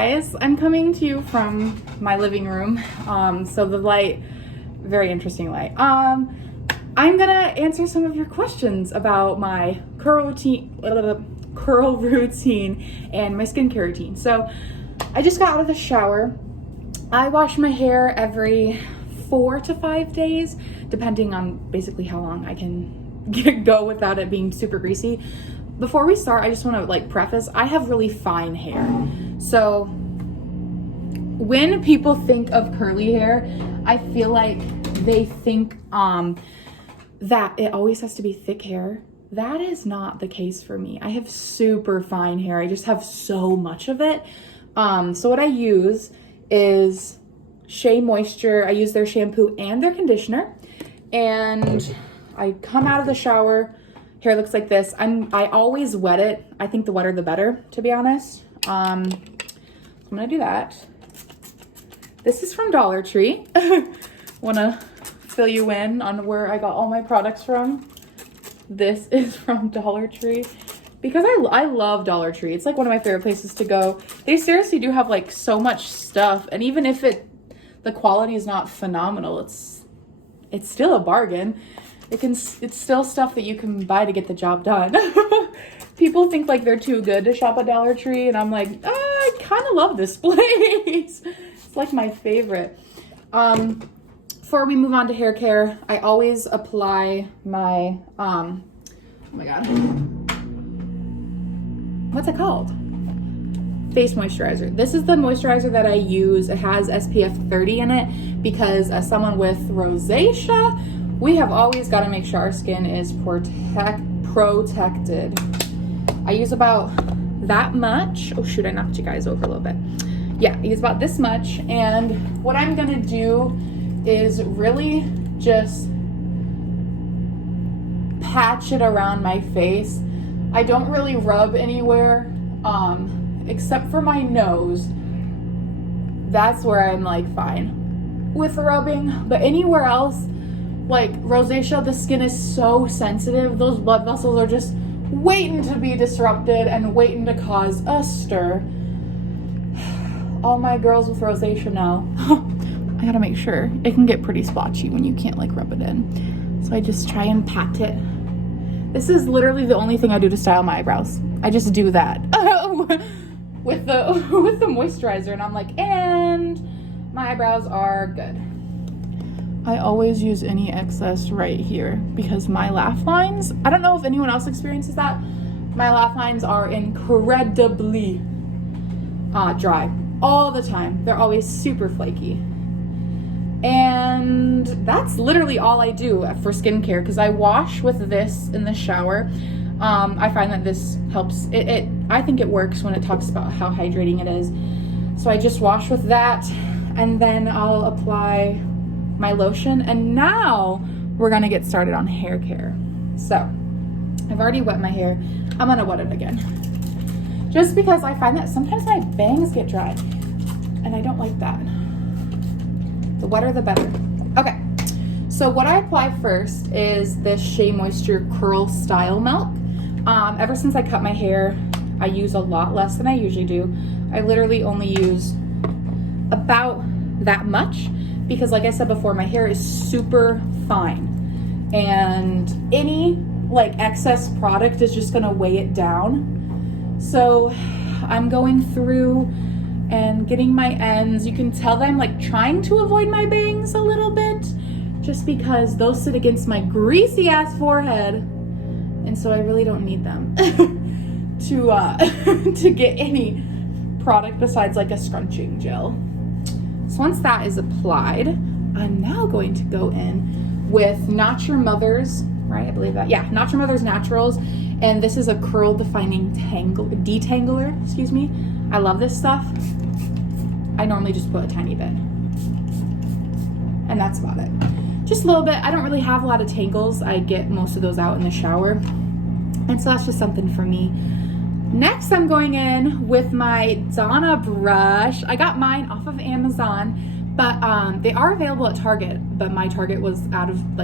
guys, I'm coming to you from my living room. So the light, very interesting light. I'm gonna answer some of your questions about my curl routine and my skincare routine. So I just got out of the shower. I wash my hair every 4 to 5 days, depending on basically how long I can go without it being super greasy. Before we start, I just want to preface, I have really fine hair. So when people think of curly hair, I feel like they think that it always has to be thick hair. That is not the case for me. I have super fine hair. I just have so much of it. So what I use is Shea Moisture. I use their shampoo and their conditioner. And I come out of the shower, hair looks like this. I always wet it. I think the wetter the better, to be honest. I'm gonna do that. This is from Dollar Tree. Wanna fill you in on where I got all my products from. This is from Dollar Tree because I love Dollar Tree. It's like one of my favorite places to go. They seriously do have so much stuff, and even if the quality is not phenomenal, it's still a bargain. It's still stuff that you can buy to get the job done. People think they're too good to shop at Dollar Tree, and I'm like, I kind of love this place. It's my favorite. Before we move on to hair care, I always apply my, oh my God, what's it called? Face moisturizer. This is the moisturizer that I use. It has SPF 30 in it because as someone with rosacea, we have always got to make sure our skin is protected. I use about that much. Oh shoot, I knocked you guys over a little bit. Yeah, I use about this much. And what I'm gonna do is really just patch it around my face. I don't really rub anywhere, except for my nose. That's where I'm fine with rubbing, but anywhere else, rosacea, the skin is so sensitive. Those blood vessels are just waiting to be disrupted and waiting to cause a stir. All my girls with rosacea know. I gotta make sure. It can get pretty splotchy when you can't rub it in. So I just try and pat it. This is literally the only thing I do to style my eyebrows. I just do that with the moisturizer, and I'm and my eyebrows are good. I always use any excess right here because my laugh lines, I don't know if anyone else experiences that. My laugh lines are incredibly dry all the time. They're always super flaky. And that's literally all I do for skincare because I wash with this in the shower. I find that this helps. I think it works when it talks about how hydrating it is. So I just wash with that, and then I'll apply my lotion. And now we're gonna get started on hair care. So I've already wet my hair. I'm gonna wet it again. Just because I find that sometimes my bangs get dry, and I don't like that. The wetter the better. Okay, so what I apply first is this Shea Moisture Curl Style Milk. Ever since I cut my hair, I use a lot less than I usually do. I literally only use about that much because like I said before, my hair is super fine. And any excess product is just gonna weigh it down. So I'm going through and getting my ends. You can tell that I'm trying to avoid my bangs a little bit just because those sit against my greasy ass forehead, and so I really don't need them to get any product besides a scrunching gel. So once that is applied, I'm now going to go in with Not Your Mother's, right? I believe that. Yeah, Not Your Mother's Naturals, and this is a curl defining detangler, excuse me. I love this stuff. I normally just put a tiny bit. And that's about it. Just a little bit. I don't really have a lot of tangles. I get most of those out in the shower. And so that's just something for me. Next, I'm going in with my Donna brush. I got mine off of Amazon, but they are available at Target, but my Target was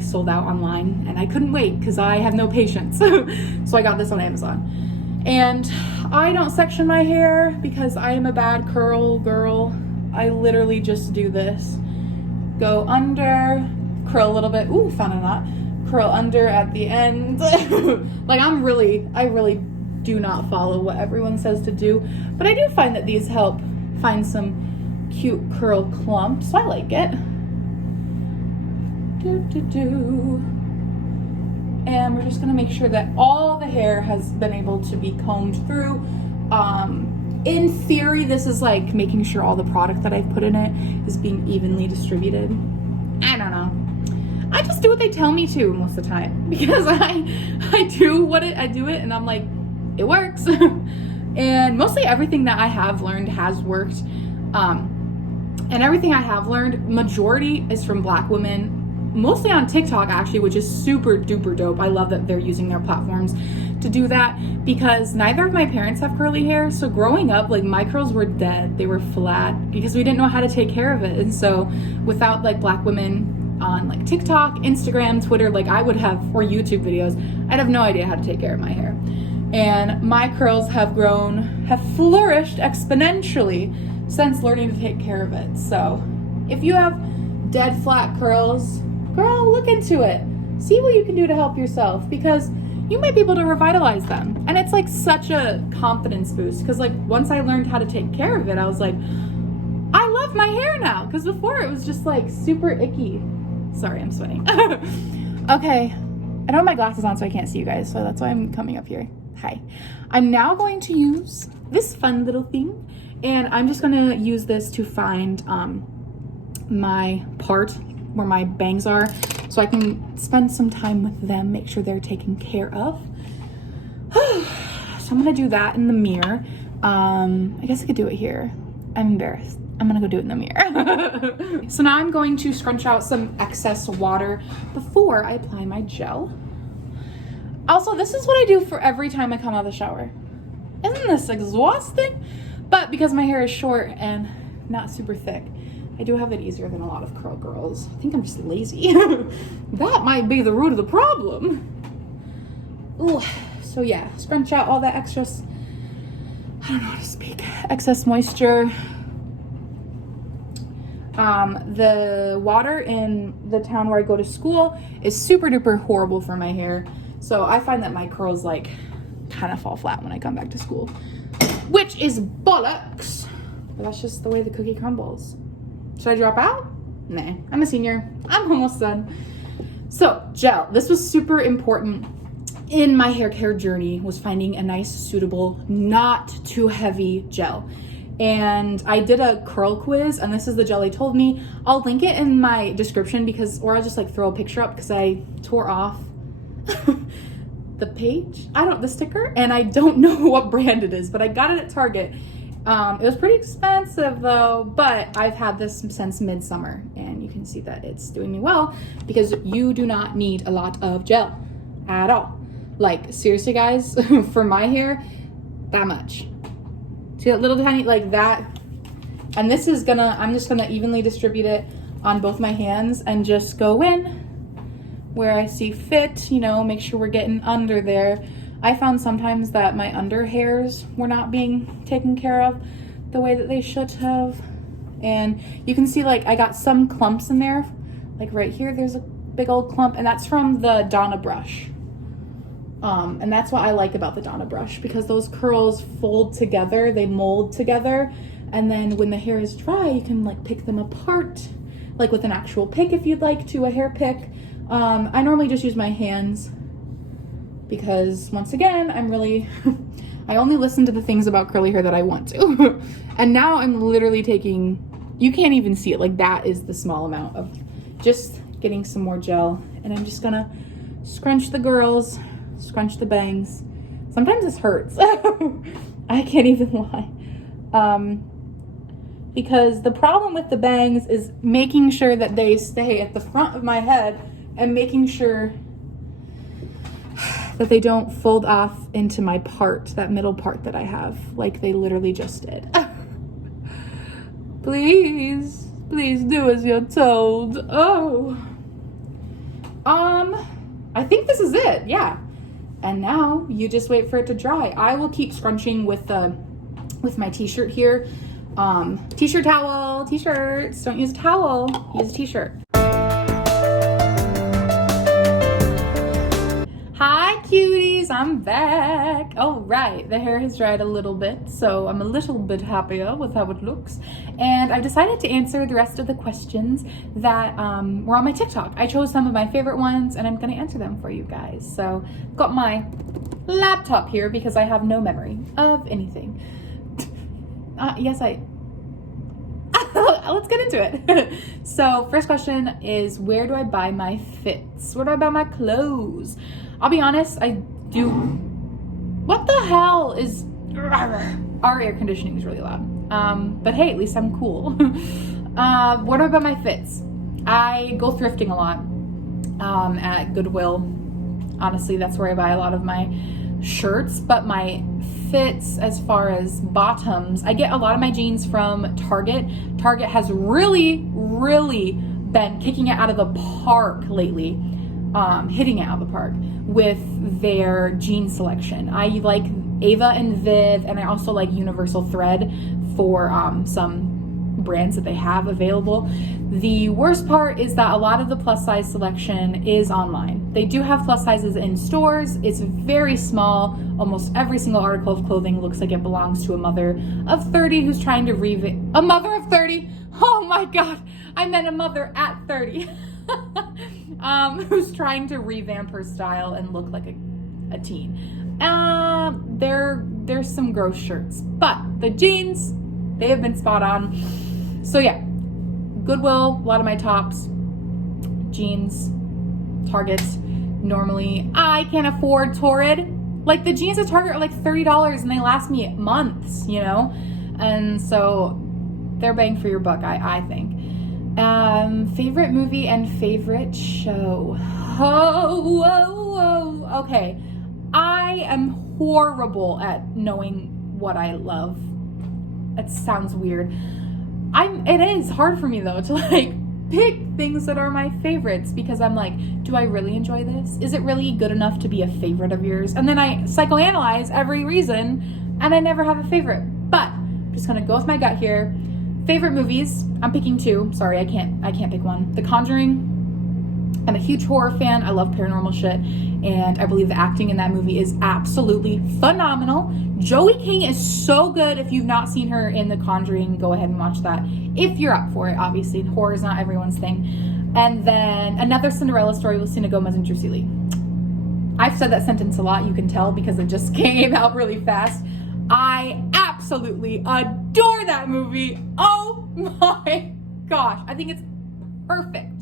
sold out online, and I couldn't wait because I have no patience. So I got this on Amazon. And I don't section my hair because I am a bad curl girl. I literally just do this. Go under, curl a little bit. Ooh, found a knot. Curl under at the end. Like I really do not follow what everyone says to do. But I do find that these help find some cute curl clumps. I like it. And we're just gonna make sure that all the hair has been able to be combed through. In theory, this is like making sure all the product that I've put in it is being evenly distributed. I don't know. I just do what they tell me to most of the time because I do it and I'm like, it works. And mostly everything that I have learned has worked. And everything I have learned, majority is from Black women, mostly on TikTok actually, which is super duper dope. I love that they're using their platforms to do that because neither of my parents have curly hair. So growing up, like my curls were dead. They were flat because we didn't know how to take care of it. And so without like Black women on like TikTok, Instagram, Twitter, like I would have, or YouTube videos, I'd have no idea how to take care of my hair. And my curls have flourished exponentially since learning to take care of it. So if you have dead flat curls, girl, look into it. See what you can do to help yourself because you might be able to revitalize them. And it's like such a confidence boost because like once I learned how to take care of it, I was like, I love my hair now because before it was just like super icky. Sorry, I'm sweating. Okay, I don't have my glasses on so I can't see you guys, so that's why I'm coming up here. Hi. I'm now going to use this fun little thing and I'm just gonna use this to find my part where my bangs are so I can spend some time with them, make sure they're taken care of. So I'm gonna do that in the mirror. I guess I could do it here. I'm embarrassed. I'm gonna go do it in the mirror. So now I'm going to scrunch out some excess water before I apply my gel. Also, this is what I do for every time I come out of the shower. Isn't this exhausting? But because my hair is short and not super thick, I do have it easier than a lot of curl girls. I think I'm just lazy. That might be the root of the problem. Ooh, so yeah, scrunch out all that excess, I don't know how to speak, excess moisture. The water in the town where I go to school is super duper horrible for my hair. So I find that my curls like kind of fall flat when I come back to school, which is bollocks. But that's just the way the cookie crumbles. Should I drop out? Nah, I'm a senior. I'm almost done. So gel, this was super important in my hair care journey, was finding a nice, suitable, not too heavy gel. And I did a curl quiz and this is the gel they told me. I'll link it in my description because, or I'll just like throw a picture up because I tore off the sticker and I don't know what brand it is, but I got it at Target. It was pretty expensive though, but I've had this since midsummer and you can see that it's doing me well because you do not need a lot of gel at all. Like seriously guys, for my hair, that much. See that little tiny, like that. And this is I'm just gonna evenly distribute it on both my hands and just go in where I see fit, you know, make sure we're getting under there. I found sometimes that my under hairs were not being taken care of the way that they should have. And you can see like I got some clumps in there. Like right here, there's a big old clump and that's from the Donna brush. And that's what I like about the Donna brush because those curls fold together, they mold together. And then when the hair is dry, you can like pick them apart, like with an actual pick if you'd like to, a hair pick. I normally just use my hands because once again, I only listen to the things about curly hair that I want to. And now I'm literally taking, you can't even see it, like that is the small amount of just getting some more gel. And I'm just gonna scrunch the girls, scrunch the bangs. Sometimes this hurts. I can't even lie. Because the problem with the bangs is making sure that they stay at the front of my head and making sure that they don't fold off into my part, that middle part that I have, like they literally just did. Please do as you're told. Oh. I think this is it, yeah. And now you just wait for it to dry. I will keep scrunching with my t-shirt here. T-shirt towel, t-shirts. Don't use a towel, use a t-shirt. Hi cuties, I'm back. All right, the hair has dried a little bit, so I'm a little bit happier with how it looks. And I've decided to answer the rest of the questions that were on my TikTok. I chose some of my favorite ones and I'm gonna answer them for you guys. So got my laptop here because I have no memory of anything. Let's get into it. So first question is, where do I buy my fits? Where do I buy my clothes? I'll be honest, I do. What the hell is, our air conditioning is really loud. But hey, at least I'm cool. Where do I buy my fits? I go thrifting a lot at Goodwill. Honestly, that's where I buy a lot of my shirts, but my fits as far as bottoms, I get a lot of my jeans from Target. Target has really been kicking it out of the park lately, hitting it out of the park with their jean selection. I like Ava and Viv, and I also like Universal Thread for some brands that they have available. The worst part is that a lot of the plus size selection is online. They do have plus sizes in stores. It's very small. Almost every single article of clothing looks like it belongs to a mother of 30 who's trying to a mother of 30? Oh my God, I meant a mother at 30. Who's trying to revamp her style and look like a teen. There's some gross shirts, but the jeans, they have been spot on. So yeah, Goodwill, a lot of my tops, jeans, Target. Normally, I can't afford Torrid. Like the jeans at Target are like $30 and they last me months, you know? And so they're bang for your buck, I think. Favorite movie and favorite show. Okay. I am horrible at knowing what I love. It sounds weird. It is hard for me though to like pick things that are my favorites because I'm like, do I really enjoy this? Is it really good enough to be a favorite of yours? And then I psychoanalyze every reason and I never have a favorite. But I'm just gonna go with my gut here. Favorite movies, I'm picking two. Sorry, I can't pick one. The Conjuring. I'm a huge horror fan. I love paranormal shit. And I believe the acting in that movie is absolutely phenomenal. Joey King is so good. If you've not seen her in The Conjuring, go ahead and watch that. If you're up for it, obviously. Horror is not everyone's thing. And then another Cinderella story with Selena Gomez and Drew Seeley. I've said that sentence a lot, you can tell, because it just came out really fast. I absolutely adore that movie. Oh my gosh. I think it's perfect.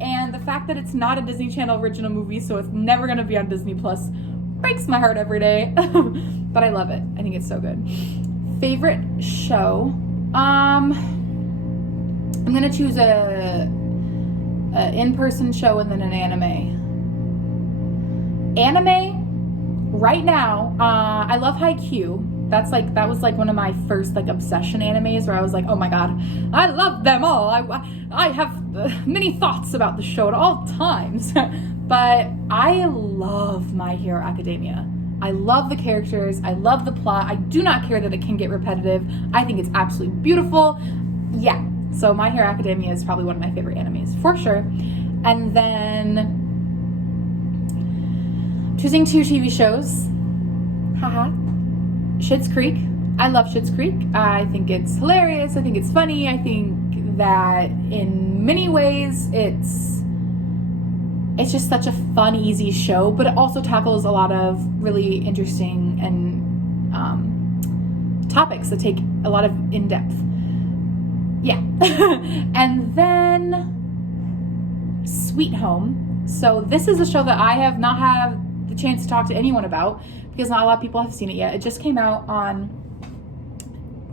And the fact that it's not a Disney Channel original movie, so it's never going to be on Disney Plus, breaks my heart every day. But I love it. I think it's so good. Favorite show? I'm going to choose a in-person show and then an anime. Anime? Right now, I love Haikyuu. That was like one of my first like obsession animes where I was like, oh my God, I love them all. I have many thoughts about the show at all times. But I love My Hero Academia. I love the characters. I love the plot. I do not care that it can get repetitive. I think it's absolutely beautiful. Yeah, so My Hero Academia is probably one of my favorite animes for sure. And then choosing two TV shows. Haha. Schitt's Creek. I love Schitt's Creek. I think it's hilarious. I think it's funny. I think that in many ways it's just such a fun, easy show, but it also tackles a lot of really interesting and topics that take a lot of in-depth. Yeah. And then Sweet Home. So this is a show that I have not had the chance to talk to anyone about because not a lot of people have seen it yet. It just came out on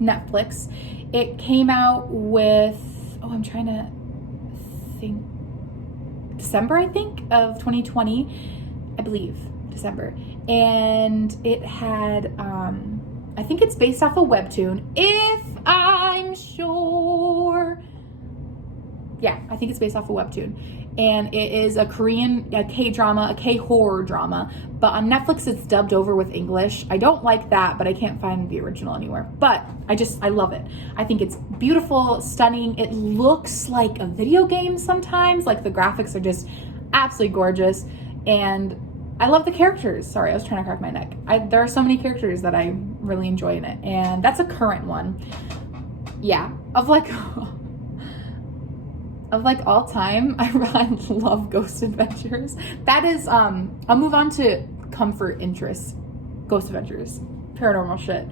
Netflix. It came out with, I'm trying to think, December, I think, of 2020, I believe, December. And it had, I think it's based off a webtoon, if I'm sure. Yeah, I think it's based off a webtoon. and it is a K-drama, a K-horror drama, but on Netflix it's dubbed over with English. I don't like that, but I can't find the original anywhere. But I love it. I think it's beautiful, stunning. It looks like a video game sometimes. Like, the graphics are just absolutely gorgeous, and I love the characters. Sorry, I was trying to crack my neck. There are so many characters that I really enjoy in it, and that's a current one. Yeah, of like all time, I love Ghost Adventures. That is, I'll move on to comfort interests. Ghost Adventures, paranormal shit.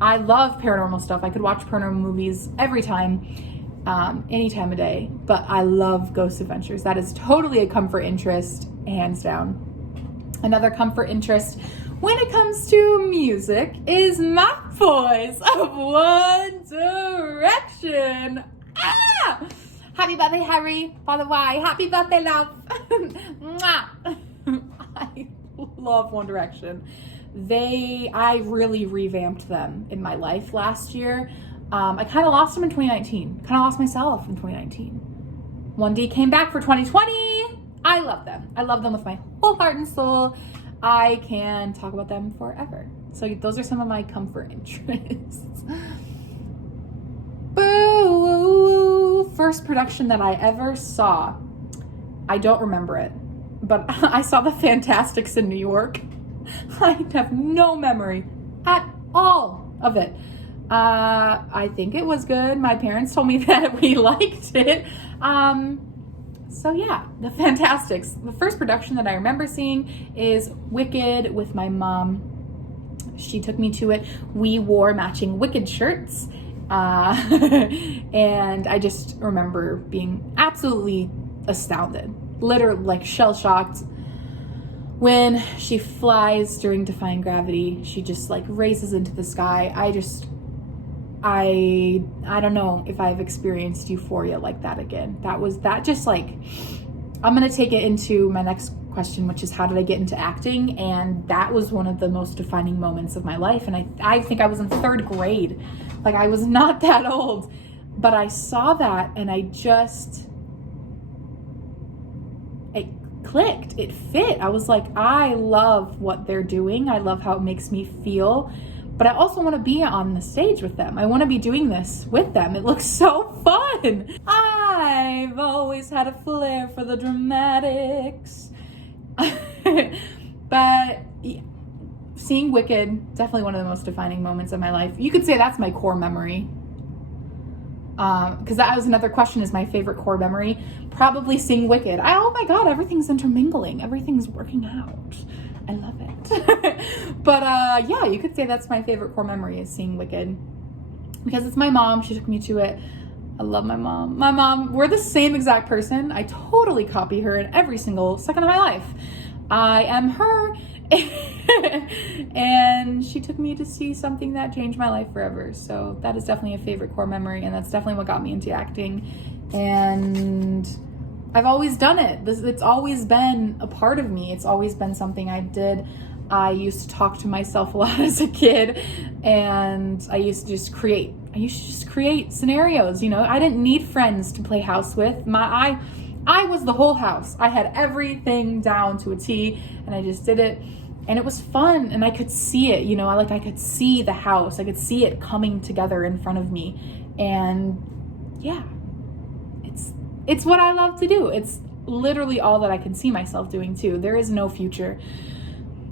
I love paranormal stuff. I could watch paranormal movies every time, any time of day, but I love Ghost Adventures. That is totally a comfort interest, hands down. Another comfort interest when it comes to music is my boys of One Direction. Ah! Happy birthday, Harry, by the way. Happy birthday, love. I love One Direction. I really revamped them in my life last year. I kind of lost them in 2019. Kind of lost myself in 2019. 1D came back for 2020. I love them. I love them with my whole heart and soul. I can talk about them forever. So those are some of my comfort interests. Boo! First production that I ever saw. I don't remember it, but I saw the Fantastics in New York. I have no memory at all of it. I think it was good. My parents told me that we liked it. So yeah, the Fantastics. The first production that I remember seeing is Wicked with my mom. She took me to it. We wore matching Wicked shirts. And I just remember being absolutely astounded, literally like shell-shocked. When she flies during Defying Gravity, she just like races into the sky. I don't know if I've experienced euphoria like that again. That just like, I'm going to take it into my next question, which is how did I get into acting? And that was one of the most defining moments of my life. And I think I was in 3rd grade. Like, I was not that old, but I saw that and it clicked, it fit. I was like, I love what they're doing. I love how it makes me feel. But I also want to be on the stage with them. I want to be doing this with them. It looks so fun. I've always had a flair for the dramatics. But yeah, seeing Wicked, definitely one of the most defining moments of my life. You could say that's my core memory. Because that was another question, is my favorite core memory. Probably seeing Wicked. Oh my God, everything's intermingling. Everything's working out. I love it. But yeah, you could say that's my favorite core memory, is seeing Wicked. Because it's my mom. She took me to it. I love my mom. My mom, we're the same exact person. I totally copy her in every single second of my life. I am her. And she took me to see something that changed my life forever. So that is definitely a favorite core memory. And that's definitely what got me into acting. And I've always done it. It's always been a part of me. It's always been something I did. I used to talk to myself a lot as a kid, and I used to just create scenarios, you know. I didn't need friends to play house with. I was the whole house. I had everything down to a T, and I just did it. And it was fun, and I could see it, you know. I could see the house. I could see it coming together in front of me. And yeah, it's what I love to do. It's literally all that I can see myself doing too. There is no future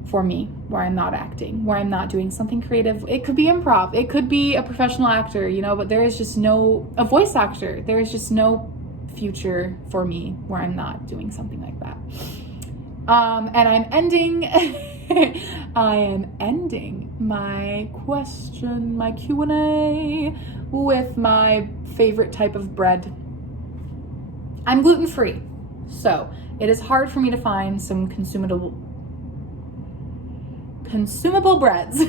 for me where I'm not acting, where I'm not doing something creative. It could be improv, it could be a professional actor, you know, but there is just a voice actor. There is just no future for me where I'm not doing something like that. And I am ending my Q&A with my favorite type of bread. I'm gluten-free, so it is hard for me to find some consumable breads.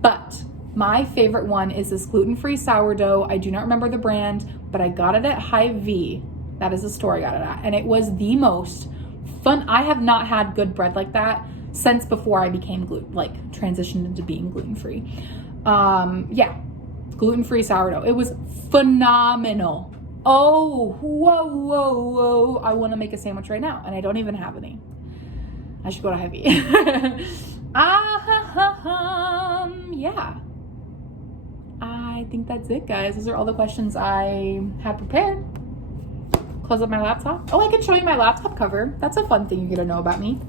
But my favorite one is this gluten-free sourdough. I do not remember the brand, but I got it at Hy-Vee. That is the store I got it at. And it was the most fun. I have not had good bread like that since before I became transitioned into being gluten-free. Yeah, gluten-free sourdough. It was phenomenal. Oh, whoa, whoa, whoa. I want to make a sandwich right now, and I don't even have any. I should go to Hy-Vee. Yeah. I think that's it, guys. Those are all the questions I had prepared. Close up my laptop. Oh, I can show you my laptop cover. That's a fun thing you get to know about me.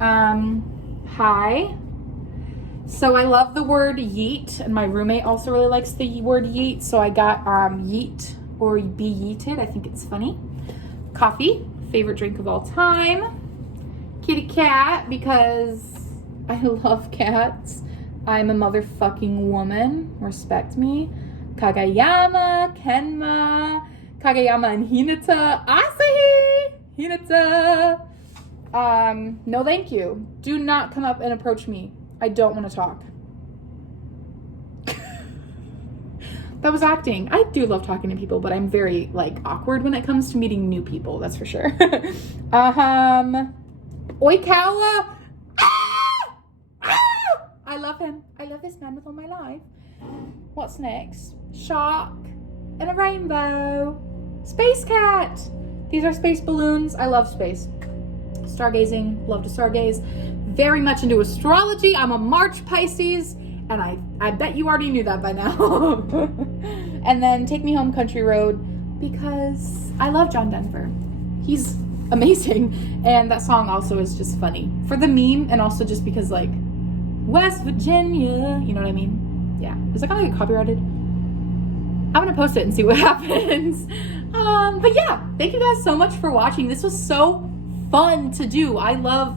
Hi. So I love the word yeet, and my roommate also really likes the word yeet, so I got yeet or be yeeted. I think it's funny. Coffee, favorite drink of all time. Kitty cat, because I love cats. I'm a motherfucking woman. Respect me. Kagayama, Kenma, Kagayama and Hinata. Asahi! Hinata. No thank you. Do not come up and approach me. I don't want to talk. That was acting. I do love talking to people, but I'm very, like, awkward when it comes to meeting new people. That's for sure. Oikawa. I love him. I love this man with all my life. What's next? Shark and a rainbow. Space cat. These are space balloons. I love space. Stargazing. Love to stargaze. Very much into astrology. I'm a March Pisces, and I bet you already knew that by now. And then Take Me Home Country Road, because I love John Denver. He's amazing, and that song also is just funny for the meme, and also just because, like, West Virginia, you know what I mean? Yeah. Is that gonna get copyrighted? I'm gonna post it and see what happens. But yeah, thank you guys so much for watching. This was so fun to do. I love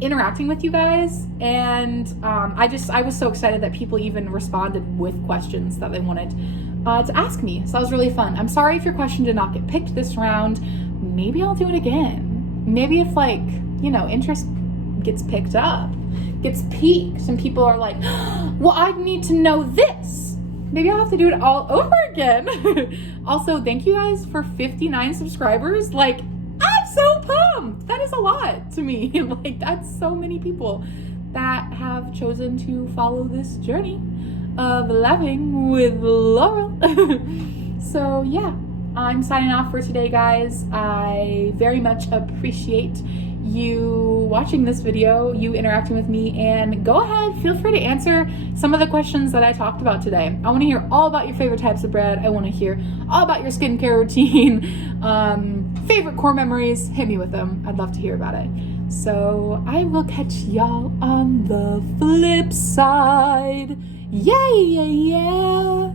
interacting with you guys, and I was so excited that people even responded with questions that they wanted to ask me. So that was really fun. I'm sorry if your question did not get picked this round. Maybe I'll do it again. Maybe if, like, you know, interest gets picked up, gets piqued, and people are like, well, I need to know this. Maybe I'll have to do it all over again. Also, thank you guys for 59 subscribers. Like, I'm so pumped. That is a lot to me. Like, that's so many people that have chosen to follow this journey of laughing with Laurel. So yeah, I'm signing off for today, guys. I very much appreciate you watching this video, you interacting with me, and go ahead, feel free to answer some of the questions that I talked about today. I want to hear all about your favorite types of bread. I want to hear all about your skincare routine, favorite core memories. Hit me with them. I'd love to hear about it. So I will catch y'all on the flip side. Yeah, yeah, yeah.